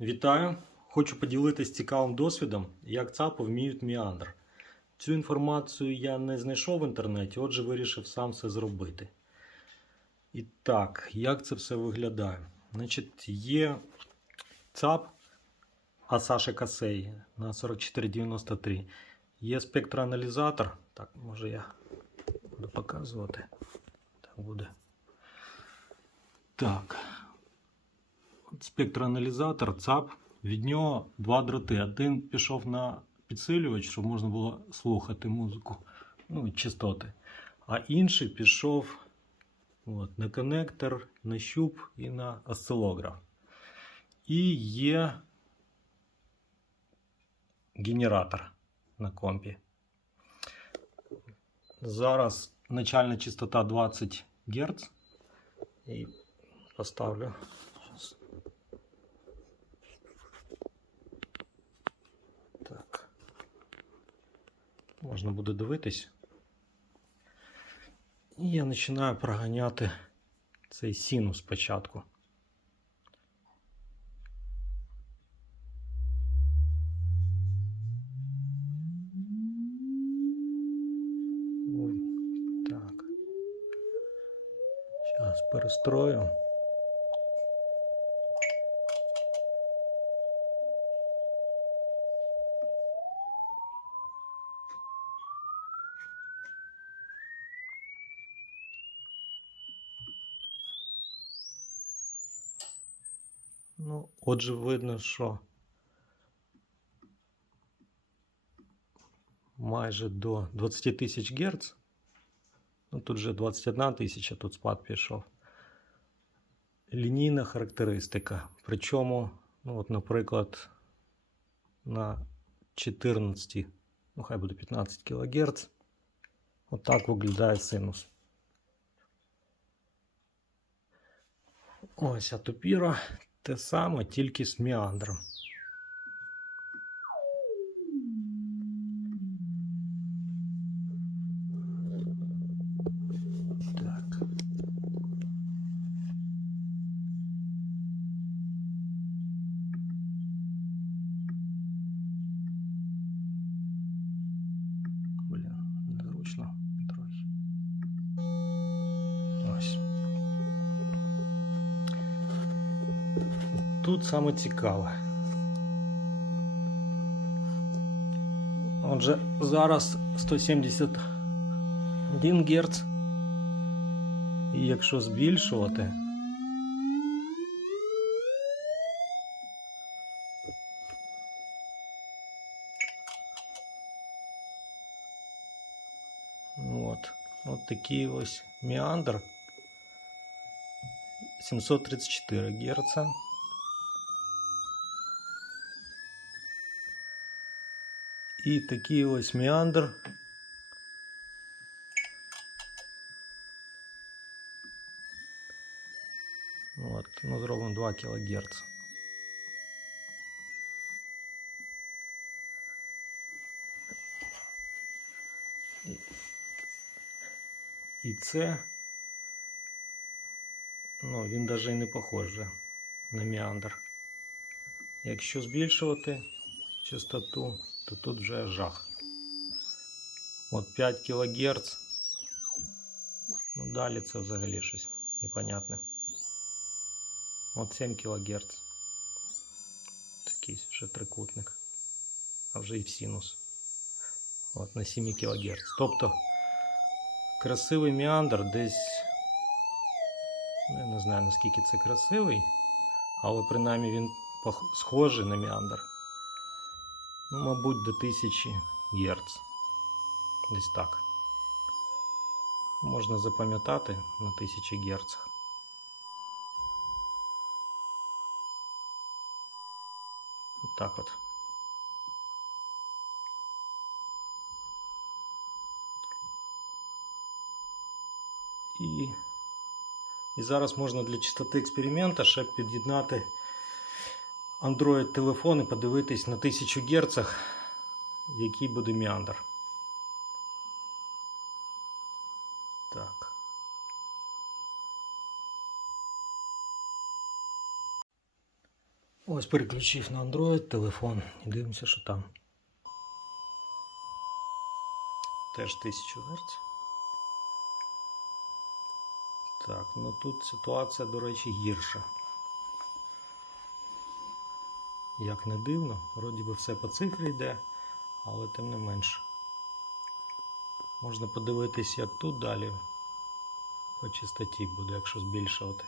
Вітаю! Хочу поділитися цікавим досвідом, як ЦАПи вміють міандр. Цю інформацію я не знайшов в інтернеті, отже, вирішив сам все зробити. І так, як це все виглядає? Значить, є ЦАП Асаши Касей на 4493. Є спектроаналізатор. Так, може я буду показувати. Так буде. Так. Спектроаналізатор ЦАП. Від нього два дроти. Один пішов на підсилювач, щоб можна було слухати музику, ну частоти. А інший пішов от, на коннектор, на щуп і на осцилограф. І є генератор на компі. Зараз начальна частота 20 Гц. І поставлю. Можна буде дивитись. І я починаю проганяти цей синус спочатку. Так. Сейчас перестрою. Ну, отже, видно, що майже до 20 тисяч Гц. Ну, тут вже 21 тисяча, тут спад пішов. Лінійна характеристика. Причому, ну, от, наприклад, на 14, ну хай буде 15 кГц. Отак виглядає синус. Ось атопіра те саме, тільки з міандром. Тут саме цікаве. Отже, зараз 171 Гц. І якщо збільшувати, от, от такий ось міандр 734 Гц. І такий ось міандр. От, ну зробимо 2 кГц. І це, ну, він навіть і не похожий на міандр. Якщо збільшувати частоту, то тут вже жах. От 5 кГц. Ну, далі це взагалі щось непонятне. От 7 кГц. Такий вже трикутник. А вже і в синус. От на 7 кГц. Тобто красивий міандр десь. Ну, я не знаю наскільки це красивий, але принаймні він пох- схожий на міандр. Ну, мабуть, до 1000 Гц. Десь так. Можна запам'ятати на 1000 Гц. Так от. І, і зараз можна для чистоти експеримента ще під'єднати Android телефон і подивитись на 1000 Гц, який буде міандр. Так. Ось переключив на Android телефон і дивимося, що там. Теж 1000 Гц. Так, ну тут ситуація, до речі, гірша. Як не дивно, вроді би все по цифрі йде, але тим не менше. Можна подивитись, як тут далі по чистоті буде, якщо збільшувати.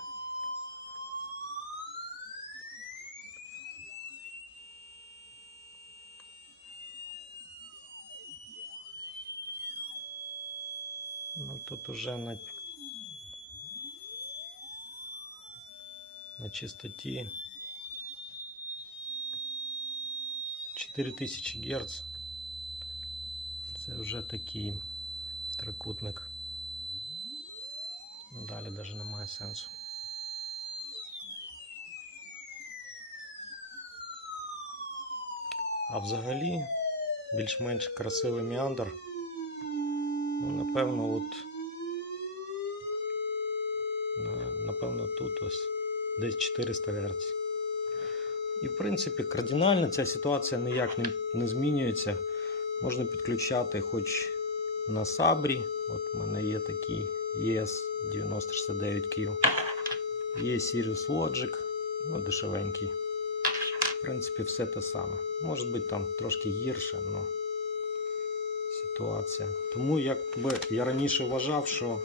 Ну тут уже на, на чистоті 4000 Гц. Це вже такий трикутник. Далі навіть немає сенсу. А взагалі більш-менш красивий меандр. Ну, напевно, от. Напевно, тут ось десь 400 Гц. І в принципі кардинально ця ситуація ніяк не, змінюється. Можна підключати хоч на Сабрі. От в мене є такий ES9069Q. Є Sirius Logic, ну, дешевенький. В принципі, все те саме. Може бути там трошки гірше, але ситуація. Тому якби я раніше вважав, що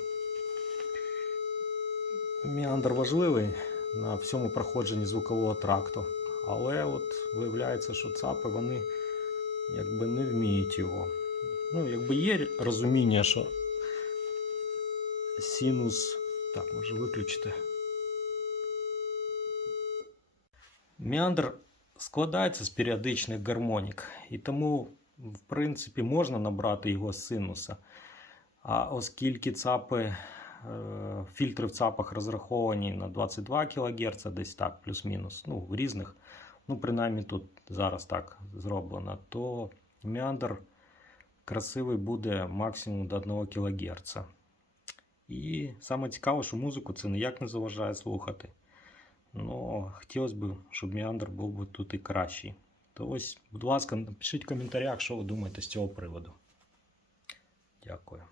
меандр важливий на всьому проходженні звукового тракту. Але от виявляється, що ЦАПи вони якби не вміють його. Ну, якби є розуміння, що синус. Так, може виключити. Меандр складається з періодичних гармонік, і тому, в принципі, можна набрати його з синуса. А оскільки ЦАПи, фільтри в ЦАПах розраховані на 22 кГц, десь так, плюс-мінус, ну, в різних, ну, принаймні тут зараз так зроблено, то меандр красивий буде максимум до 1 кГц. І саме цікаво, що музику це ніяк не заважає слухати. Ну, хотілося б, щоб меандр був би тут і кращий. То ось, будь ласка, напишіть в коментарях, що ви думаєте з цього приводу. Дякую.